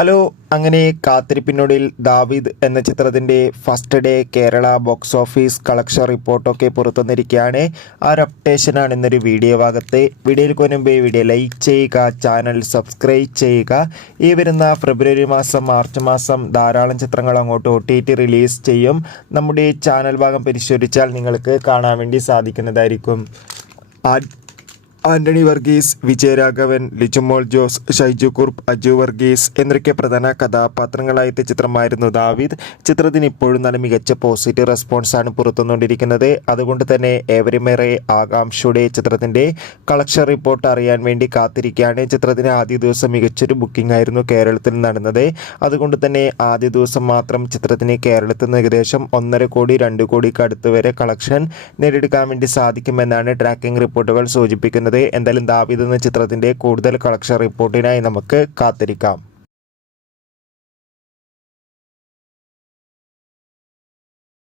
Hello. അങ്ങനെ കാത്തിരിപ്പിനൊടുവിൽ ദാവീദ് എന്ന ചിത്രത്തിൻ്റെ first day Kerala box office collection റിപ്പോർട്ടൊക്കെ പുറത്തുവന്നിരിക്കുകയാണ്. ആ ഒരു അപ്ഡേഷനാണ് ഇന്നൊരു വീഡിയോ ഭാഗത്ത്. വീഡിയോയിൽ മുൻപേ വീഡിയോ ലൈക്ക് ചെയ്യുക, ചാനൽ സബ്സ്ക്രൈബ് ചെയ്യുക. ഈ വരുന്ന ഫെബ്രുവരി മാസം മാർച്ച് മാസം ധാരാളം ചിത്രങ്ങൾ അങ്ങോട്ട് OTT റിലീസ് ചെയ്യും. നമ്മുടെ ചാനൽ ഭാഗം പരിശോധിച്ചാൽ നിങ്ങൾക്ക് കാണാൻ വേണ്ടി സാധിക്കുന്നതായിരിക്കും. ആന്റണി വർഗീസ്, വിജയരാഘവൻ, ലിജുമോൾ ജോസ്, ഷൈജു കുറുപ്പ്, അജു വർഗീസ് എന്നൊക്കെ പ്രധാന കഥാപാത്രങ്ങളായിട്ട് ചിത്രമായിരുന്നു ദാവീദ്. ചിത്രത്തിന് ഇപ്പോഴും നല്ല മികച്ച പോസിറ്റീവ് റെസ്പോൺസാണ് പുറത്തുവന്നുകൊണ്ടിരിക്കുന്നത്. അതുകൊണ്ട് തന്നെ ഏവരുമേറെ ആകാംക്ഷയുടെ ചിത്രത്തിൻ്റെ കളക്ഷൻ റിപ്പോർട്ട് അറിയാൻ വേണ്ടി കാത്തിരിക്കുകയാണ്. ചിത്രത്തിന് ആദ്യ ദിവസം മികച്ചൊരു ബുക്കിംഗ് ആയിരുന്നു കേരളത്തിൽ നടന്നത്. അതുകൊണ്ട് തന്നെ ആദ്യ ദിവസം മാത്രം ചിത്രത്തിന് കേരളത്തിൽ നിന്ന് ഏകദേശം 1.5 കോടി 2 കോടിക്ക് അടുത്ത് വരെ കളക്ഷൻ നേടിയെടുക്കാൻ വേണ്ടി സാധിക്കുമെന്നാണ് ട്രാക്കിംഗ് റിപ്പോർട്ടുകൾ സൂചിപ്പിക്കുന്നത്. എന്തായാലും ദാവീദ് എന്ന ചിത്രത്തിൻ്റെ കൂടുതൽ കളക്ഷൻ റിപ്പോർട്ടിനായി നമുക്ക് കാത്തിരിക്കാം.